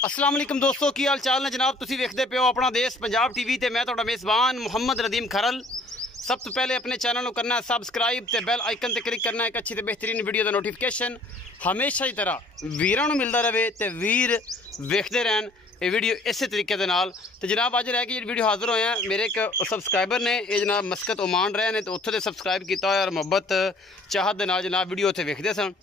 अस्सलाम वालेकुम दोस्तों, की हाल चाल ने जनाब। तुसी वेखदे पे हो अपना देश पंजाब टीवी ते मैं तुहाडा मेज़बान मुहम्मद रदीम खरल। सब तो पहले अपने चैनल को करना है सबसक्राइब ते बैल आइकन ते क्लिक करना है एक अच्छी ते बेहतरीन वीडियो का नोटिफिकेशन हमेशा की तरह वीरां नूं मिलता रहे ते वीर वेखते रहन ये वीडियो इस तरीके दे नाल। तो जनाब अज रह के वीडियो हाजिर होया मेरे एक सबसक्राइबर ने ये जनाब मस्कत ओमान रहे ने तो उत्थे दे सबसक्राइब किया और मुहब्बत चाहत दे नाल जनाब वीडियो उत्थे वेखदे सन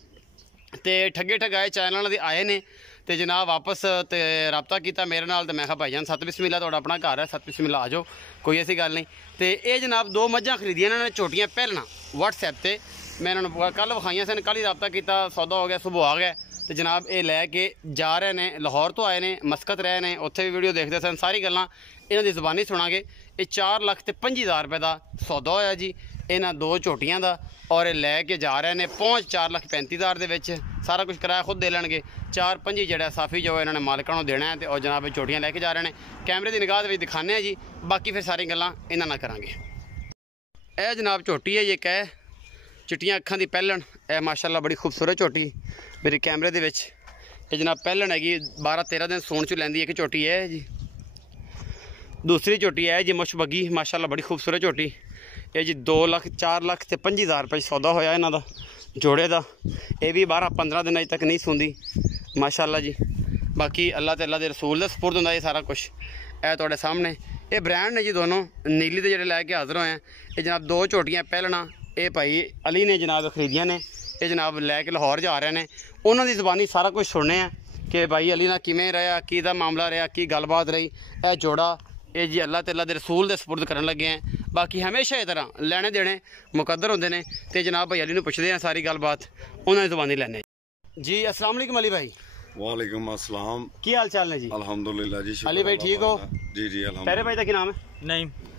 ते ठगे ठगाए चैनल दे आए ने तो जनाब वापस तो रबता किया मेरे नाल तो मैं कहा भाईजान सत बिस्मिल्लाह तुहाडा अपना घर है सत बिस्मिल्लाह आ जाओ कोई ऐसी गल नहीं। तो ये जनाब दो मझां खरीदियां इन्होंने छोटियां पहलना व्हाट्सएप से मैं इन्होंने कल विखाइयां सन कल ही रबता किया सौदा हो गया सुबह आ गया तो जनाब ये लैके जा रहे हैं लाहौर तो आए ने मस्कत रहे ने उत्थे भी वीडियो देखते सन सारी गल्लां इन्हां दी ज़बानी सुनांगे। ये 4,25,000 रुपए का सौदा होया जी इन्हां दो झोटियां दा और लैके जा रहे हैं पहुँच 4,35,000 दे विच सारा कुछ किराया खुद दे लैणगे 4-5 जड़ा साफी जो इन्होंने मालिकां नूं देना है तो और जनाब झोटियां लैके जा रहे हैं कैमरे की निगाह दे दिखाने हैं जी बाकी फिर सारी गल्लां इन्हां नाल करांगे। यह जनाब झोटी है ये कह चिट्टियां अखां दी पहलन ए माशाअल्लाह बड़ी खूबसूरत झोटी मेरे कैमरे दे विच ये जनाब पहलन हैगी 12-13 दिन सूण च लैंदी एक झोटी है जी। दूसरी झोटी है जी मुश बग्गी माशाअल्लाह बड़ी खूबसूरत झोटी ये जी 4,25,000 रुपये सौदा होया इन्हां दा जोड़े का ये भी 12-15 दिन अज तक नहीं सूंदी माशाअल्लाह जी। बाकी अल्लाह ते अल्लाह दे रसूल दे सपुर्द हुंदा ये सारा कुछ है तुहाडे सामने। ये ब्रांड ने जी दोनों नीली दे जेह्ड़े लैके हाज़र होए हैं ये जनाब दो झोटियां पहलना ये भाई अली ने जनाब खरीदियां ने ये जनाब लैके लाहौर जा रहे हैं उन्होंने ज़बानी सारा कुछ सुनने हैं कि भाई अली ना किवें रहा की मामला रहा की गलबात रही यह जोड़ा ये जी अल्लाह ते अल्लाह दे रसूल दे सपुर्द करन लगे हैं। बाकी हमेशा इस तरह लैने देने मुकद्दर होंदे ने ते जनाब भाई अली नूं पुछदे हैं सारी गलबात उन्होंने ज़बानी लैने जी। अस्सलाम वालेकुम अली भाई। वालेकुम अस्सलाम। की हाल चाल ने जी? अल्हम्दुलिल्लाह जी। अली भाई ठीक हो? जी जी अल्हम्दुलिल्लाह। तेरे भाई का क्या नाम है?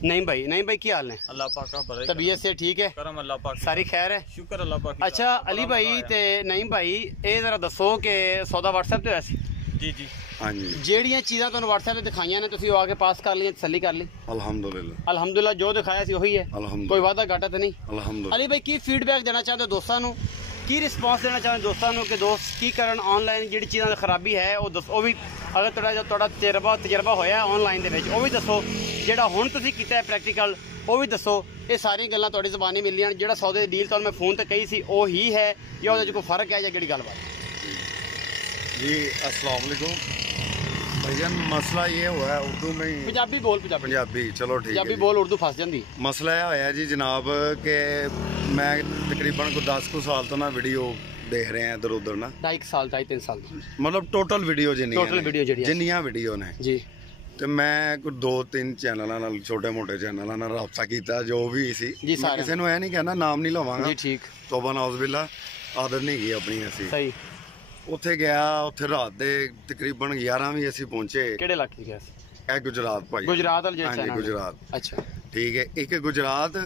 नहीं भाई नहीं भाई की हाल है? अल्लाह पाक का बड़ा तबीयत से ठीक है? करम अल्लाह पाक सारी खैर है? शुक्र अल्लाह पाक। अच्छा अली भाई ते नईम भाई ये जरा दसो कि सौदा व्हाट्सएप ते होया सी? जी जी हाँ जी। ਜਿਹੜੀਆਂ ਚੀਜ਼ਾਂ ਤੁਹਾਨੂੰ WhatsApp ਤੇ ਦਿਖਾਈਆਂ ਨੇ ਤੁਸੀਂ ਉਹ ਆ ਕੇ ਪਾਸ ਕਰ ਲਈਆਂ ਤਸੱਲੀ ਕਰ ਲਈ? ਅਲਹਮਦੁਲਿਲਾ ਜੋ ਦਿਖਾਇਆ ਸੀ ਉਹੀ ਹੈ ਕੋਈ ਵਾਅਦਾ ਘਾਟਾ ਤਾਂ ਨਹੀਂ? ਅਲਹਮਦੁਲਿਲਾ। ਅਲੀ ਭਾਈ ਕੀ ਫੀਡਬੈਕ ਦੇਣਾ ਚਾਹੁੰਦੇ ਹੋ ਦੋਸਤਾਂ ਨੂੰ ਕੀ ਰਿਸਪੌਂਸ ਦੇਣਾ ਚਾਹੁੰਦੇ ਦੋਸਤਾਂ ਨੂੰ ਕਿ ਦੋਸਤ ਕੀ ਕਰਨ ਆਨਲਾਈਨ ਜਿਹੜੀ ਚੀਜ਼ਾਂ ਦੀ ਖਰਾਬੀ ਹੈ ਉਹ ਦੱਸੋ ਉਹ ਵੀ ਅਗਰ ਤੁਹਾਡਾ ਤਜਰਬਾ ਹੋਇਆ ਆਨਲਾਈਨ ਦੇ ਵਿੱਚ ਉਹ ਵੀ ਦੱਸੋ ਜਿਹੜਾ ਹੁਣ ਤੁਸੀਂ ਕੀਤਾ ਹੈ ਪ੍ਰੈਕਟੀਕਲ ਉਹ ਵੀ ਦੱਸੋ। ਇਹ ਸਾਰੀਆਂ ਗੱਲਾਂ ਤੁਹਾਡੀ ਜ਼ਬਾਨੀ ਮਿਲੀਆਂ ਜਿਹੜਾ ਸੌਦੇ ਦੀ ਡੀਲ ਤੁਹਾਨੂੰ ਮੈਂ ਫੋਨ ਤੇ ਕਹੀ ਸੀ ਉਹ ਹੀ ਹੈ ਜਾਂ ਉਹਦੇ 'ਚ ਕੋਈ ਫਰਕ ਹੈ ਜਾਂ ਕਿਹੜੀ ਗੱਲਬਾਤ जी? अस्सलाम वालेकुम भाईजान मसला ये हुआ है उर्दू में पंजाबी बोल पंजाबी चलो ठीक है पंजाबी बोल उर्दू फस जाती। मसला यह होया जी जनाब कि मैं तकरीबन को 10 साल तो ना वीडियो देख रहे हैं इधर उधर ना 2.5 साल 2.5-3 साल मतलब टोटल वीडियो जिन्नियां वीडियो ने जी ਤੇ ਮੈਂ ਕੋਈ 2-3 ਚੈਨਲਾਂ ਨਾਲ ਛੋਟੇ ਮੋਟੇ ਚੈਨਲਾਂ ਨਾਲ ਰਾਬਤਾ ਕੀਤਾ ਜੋ ਵੀ ਸੀ ਮੈਂ ਕਿਸੇ ਨੂੰ ਐ ਨਹੀਂ ਕਹਿਣਾ ਨਾਮ ਨਹੀਂ ਲਵਾਂਗਾ ਜੀ ਠੀਕ ਤੋਬਾ ਨਾਉਜ਼ੁਬਿल्ला ਆਦਤ ਨਹੀਂ ਗਈ ਆਪਣੀ ਅਸੀਂ ਸਹੀ ਉੱਥੇ ਗਿਆ ਉੱਥੇ ਰਾਤ ਦੇ ਤਕਰੀਬਨ 11 ਵੀ ਅਸੀਂ ਪਹੁੰਚੇ। ਕਿਹੜੇ ਇਲਾਕੇ ਗਿਆ ਸੀ? ਇਹ ਗੁਜਰਾਤ ਭਾਈ ਗੁਜਰਾਤ ਵਾਲੇ ਜਿਹੜਾ ਚੈਨਲ ਗੁਜਰਾਤ ਅੱਛਾ ਠੀਕ ਹੈ ਇੱਕ ਗੁਜਰਾਤ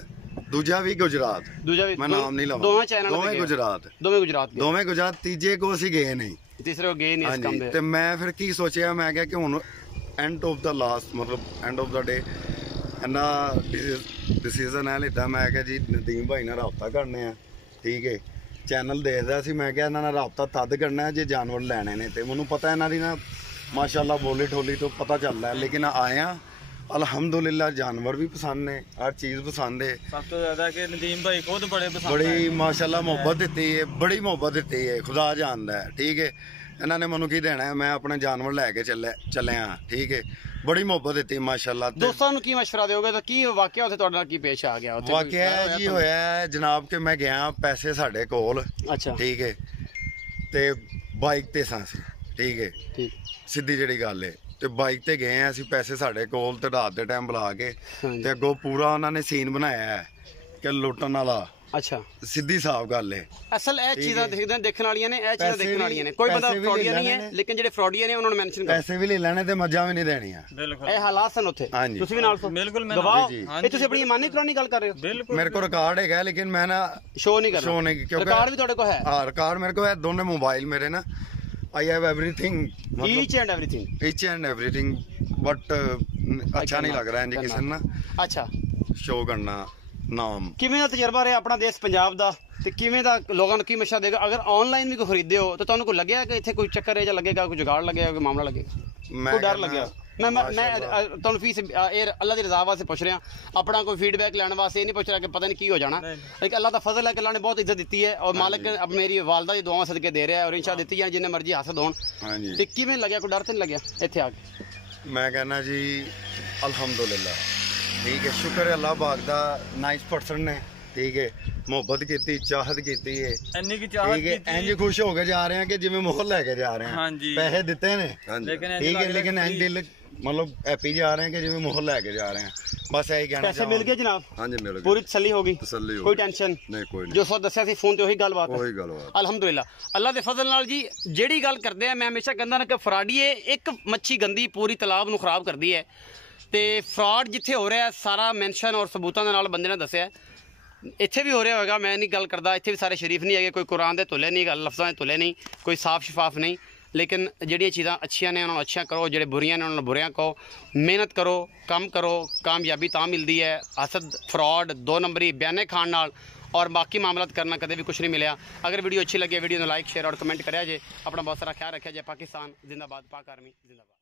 ਦੂਜਾ ਵੀ ਗੁਜਰਾਤ ਦੂਜਾ ਵੀ ਮੈਂ ਨਾਮ ਨਹੀਂ ਲਵਾਂ ਦੋਵੇਂ ਚੈਨਲ ਦੋਵੇਂ ਗੁਜਰਾਤ ਤੀਜੇ ਕੋ ਅਸੀਂ ਗਏ ਨਹੀਂ ਤੀਸਰੇ ਕੋ ਗਏ ਨਹੀਂ ਇਸ ਕੰਮ ਦੇ ਤੇ ਮੈਂ ਫਿਰ ਕੀ ਸੋਚਿਆ ਮੈਂ ਕਿਹਾ ਕਿ ਹੁਣ ਐਂਡ ਆਫ ਦਾ ਲਾਸਟ ਮਤਲਬ ਐਂਡ ਆਫ ਦਾ ਡੇ ਨਾ ਡਿਸੀਜਨ ਹੈ ਲਿੱਤਾ ਮੈਂ ਕਿਹਾ ਜੀ ਨਦੀਮ ਭਾਈ ਨਾਲ ਰਾਬਤਾ ਕਰਨੇ ਆ ਠੀਕ ਹੈ ਚੈਨਲ ਦੇਖਦਾ ਸੀ ਮੈਂ ਕਿਹਾ ਇਹਨਾਂ ਨਾਲ ਰਾਬਤਾ ਤਦ ਕਰਨਾ ਜੇ ਜਾਨਵਰ ਲੈਣੇ ਨੇ ਤੇ ਮੈਨੂੰ ਪਤਾ ਇਹਨਾਂ ਦੀ ਨਾ ਮਾਸ਼ਾਅੱਲਾ ਬੋਲੀ ਠੋਲੀ ਤੋਂ ਪਤਾ ਚੱਲਦਾ ਲੇਕਿਨ ਆਇਆ अल्हम्दुलिल्लाह जानवर भी पसंद ने हर चीज़ पसंद है। सब तो ज़्यादा कि नदीम भाई खुद बड़े पसंद बड़ी माशाल्लाह मोहब्बत देती है बड़ी मोहब्बत देती है खुदा जानता है ठीक है इन्होंने मैनू की देना है मैं अपने जानवर लैके चले हाँ ठीक है बड़ी मोहब्बत देती है माशाल्लाह। दोस्तों की मशवरा दोगे तो की वाकया उत्थे तुहाडे नाल की पेश आ गया? वाकया जी होया जनाब कि मैं गया पैसे साढ़े कोल अच्छा ठीक है ते बाइक ते सां ठीक है ठीक सीधी जिहड़ी गल है ਤੇ ਬਾਈਕ ਤੇ ਗਏ ਆ ਅਸੀਂ ਪੈਸੇ ਸਾਡੇ ਕੋਲ ਤੇ ਰਾਤ ਦੇ ਟਾਈਮ ਬੁਲਾ ਕੇ ਤੇ ਅੱਗੋਂ ਪੂਰਾ ਉਹਨਾਂ ਨੇ ਸੀਨ ਬਣਾਇਆ ਹੈ ਕਿ ਲੁੱਟਣ ਵਾਲਾ ਅੱਛਾ ਸਿੱਧੀ ਸਾਫ਼ ਗੱਲ ਹੈ। ਅਸਲ ਇਹ ਚੀਜ਼ਾਂ ਦੇਖਣ ਵਾਲੀਆਂ ਨੇ ਇਹ ਚੀਜ਼ਾਂ ਦੇਖਣ ਵਾਲੀਆਂ ਨੇ ਕੋਈ ਬੰਦਾ ਫਰੋਡੀਆ ਨਹੀਂ ਹੈ ਲੇਕਿਨ ਜਿਹੜੇ ਫਰੋਡੀਆ ਨੇ ਉਹਨਾਂ ਨੂੰ ਮੈਂਸ਼ਨ ਕਰ ਪੈਸੇ ਵੀ ਲੈ ਲੈਣੇ ਤੇ ਮੱਝਾਂ ਵੀ ਨਹੀਂ ਦੇਣੀਆਂ ਇਹ ਹਾਲਾਤ ਸਨ ਉੱਥੇ ਤੁਸੀਂ ਵੀ ਨਾਲ ਬਿਲਕੁਲ ਗਵਾਹ ਇਹ ਤੁਸੀਂ ਆਪਣੀ ਇਮਾਨੀ ਪੁਰਾਣੀ ਗੱਲ ਕਰ ਰਹੇ ਹੋ? ਮੇਰੇ ਕੋਲ ਰਿਕਾਰਡ ਹੈਗਾ ਲੇਕਿਨ ਮੈਂ ਨਾ ਸ਼ੋ ਨਹੀਂ ਕਿਉਂਕਿ ਰਿਕਾਰਡ ਵੀ ਤੁਹਾਡੇ ਕੋਲ ਹੈ? ਹਾਂ ਰਿਕਾਰਡ ਮੇਰੇ ਕੋਲ ਹੈ ਦੋਨੇ ਮੋਬਾਈਲ ਮੇਰੇ ਨਾ I have everything each and everything but अच्छा नहीं लग रहा है किसी ना अच्छा शो करना नाम किवें दा तजर्बा रहा अपना देश पंजाब दा ਤੇ ਕਿਵੇਂ ਦਾ ਲੋਕਾਂ ਨੂੰ ਕੀ ਮਸ਼ਾ ਦੇਗਾ? ਅਗਰ ਆਨਲਾਈਨ ਵੀ ਕੋਈ ਖਰੀਦਦੇ ਹੋ ਤਾਂ ਤੁਹਾਨੂੰ ਕੋਈ ਲੱਗਿਆ ਕਿ ਇੱਥੇ ਕੋਈ ਚੱਕਰ ਹੈ ਜਾਂ ਲੱਗੇਗਾ ਕੋਈ ਜੁਗਾੜ ਲੱਗੇਗਾ ਕੋਈ ਮਾਮਲਾ ਲੱਗੇਗਾ? ਮੈਂ ਕੋਈ ਡਰ ਕਹਿੰਦਾ ਲੱਗਿਆ? ਮੈਂ ਤੁਹਾਨੂੰ ਫੀਸ ਇਹ ਅੱਲਾ ਦੀ ਰਜ਼ਾ ਵਾਸਤੇ ਪੁੱਛ ਰਿਹਾ, ਆਪਣਾ ਕੋਈ ਫੀਡਬੈਕ ਲੈਣ ਵਾਸਤੇ ਇਹ ਨਹੀਂ ਪੁੱਛ ਰਿਹਾ ਕਿ ਪਤਾ ਨਹੀਂ ਕੀ ਹੋ ਜਾਣਾ। ਇੱਕ ਅੱਲਾ ਦਾ ਫਜ਼ਲ ਹੈ ਕਿ ਅੱਲਾ ਨੇ ਬਹੁਤ ਇੱਜ਼ਤ ਦਿੱਤੀ ਹੈ ਔਰ ਮਾਲਕ ਮੇਰੀ ਵਾਲਦਾ ਦੀ ਦੁਆਵਾਂ ਸਦਕੇ ਦੇ ਰਿਹਾ ਹੈ ਔਰ ਇਨਸ਼ਾ ਦਿੱਤੀ ਜਾਣ ਜਿੰਨੇ ਮਰਜ਼ੀ ਹਾਸਦ ਹੋਣ। ਹਾਂਜੀ ਤੇ ਕਿਵੇਂ ਲੱਗਿਆ? ਕੋਈ ਡਰ ਤਾਂ ਨਹੀਂ ਲੱਗਿਆ ਇੱਥੇ ਆ ਕੇ? ਮੈਂ ਕਹਿੰਦਾ ਜੀ ਅਲਹਮਦੁਲਿਲਾ, ਠੀਕ ਹੈ, ਸ਼ੁਕਰ ਹੈ ਅੱਲਾਹ ਪਾਕ ਦਾ, ਨਾਈਸ ਪਰਸਨ ਨੇ, ਠੀਕ ਹੈ, ਮੁਹੱਬਤ ਕੀਤੀ, ਚਾਹਤ ਕੀਤੀ ਹੈ, ਇੰਨੀ ਕੀ ਚਾਹਤ ਠੀਕ ਹੈ, ਇੰਜ ਖੁਸ਼ ਹੋ ਕੇ ਜਾ ਰਹੇ ਹਾਂ ਕਿ ਜਿਵੇਂ ਮੋਹਰ ਲੈ ਕੇ ਜਾ ਰਹੇ ਹਾਂ। ਹਾਂਜੀ। ਪੈਸੇ ਦਿੱਤੇ ਨੇ, ਲੇਕਿਨ ਠੀਕ ਹੈ, ਲੇਕਿਨ ਇੰਜ ਦਿਲ मतलब हैप्पी जा रहे हैं कि जिਵੇਂ मोहर लेके जा रहे हैं। बस यही कहना पैसे मिल गए जनाब? हाँ जी मिल गए, पूरी तसल्ली होगी, तसल्ली होगी, कोई टेंशन नहीं, कोई नहीं, जो सो दस्या सी फोन ते ਉਹੀ ਗੱਲਬਾਤ ਹੈ। ਉਹੀ ਗੱਲਬਾਤ ਅਲਹਮਦੁਲਿਲਾ ਅੱਲਾ ਦੇ ਫਜ਼ਲ ਨਾਲ ਜੀ। ਜਿਹੜੀ ਗੱਲ ਕਰਦੇ ਆ ਮੈਂ ਹਮੇਸ਼ਾ ਕਹਿੰਦਾ ਨਾ ਕਿ ਫਰਾਡੀਏ ਇੱਕ ਮੱਛੀ ਗੰਦੀ ਪੂਰੀ ਤਲਾਬ ਨੂੰ ਖਰਾਬ ਕਰਦੀ ਹੈ ਤੇ ਫਰਾਡ ਜਿੱਥੇ ਹੋ ਰਿਹਾ ਸਾਰਾ ਮੈਂਸ਼ਨ ਔਰ ਸਬੂਤਾਂ ਦੇ ਨਾਲ ਬੰਦੇ ਨੇ ਦੱਸਿਆ ਇੱਥੇ ਵੀ ਹੋ ਰਿਹਾ ਹੋਵੇਗਾ। ਮੈਂ ਨਹੀਂ ਗੱਲ ਕਰਦਾ, ਇੱਥੇ ਵੀ ਸਾਰੇ ਸ਼ਰੀਫ ਨਹੀਂ ਹੈਗੇ, ਕੋਈ ਕੁਰਾਨ ਦੇ ਤੁਲੇ ਨਹੀਂ, ਲਫ਼ਜ਼ਾਂ ਦੇ ਤੁਲੇ ਨਹੀਂ, ਕੋਈ ਸਾਫ਼ ਸ਼ਫਾਫ ਨਹੀਂ। ਲੇਕਿਨ ਜਿਹੜੀਆਂ ਚੀਜ਼ਾਂ ਅੱਛੀਆਂ ਨੇ ਉਹਨਾਂ ਨੂੰ ਅੱਛੀਆਂ ਕਰੋ, ਜਿਹੜੇ ਬੁਰੀਆਂ ਨੇ ਉਹਨਾਂ ਨੂੰ ਬੁਰੀਆਂ ਕਹੋ, ਮਿਹਨਤ ਕਰੋ, ਕੰਮ ਕਰੋ, ਕਾਮਯਾਬੀ ਤਾਂ ਮਿਲਦੀ ਹੈ। ਹਸਦ, ਫਰਾਡ, 2 ਨੰਬਰੀ ਬਿਆਨੇ ਖਾਣ ਨਾਲ और बाकी मामलात करना कदे भी कुछ नहीं मिले। अगर वीडियो अच्छी लगे वीडियो को लाइक शेयर और कमेंट करें जे। अपना बहुत सारा ख्याल रखा जाए। पाकिस्तान जिंदाबाद, पाक आर्मी जिंदाबाद।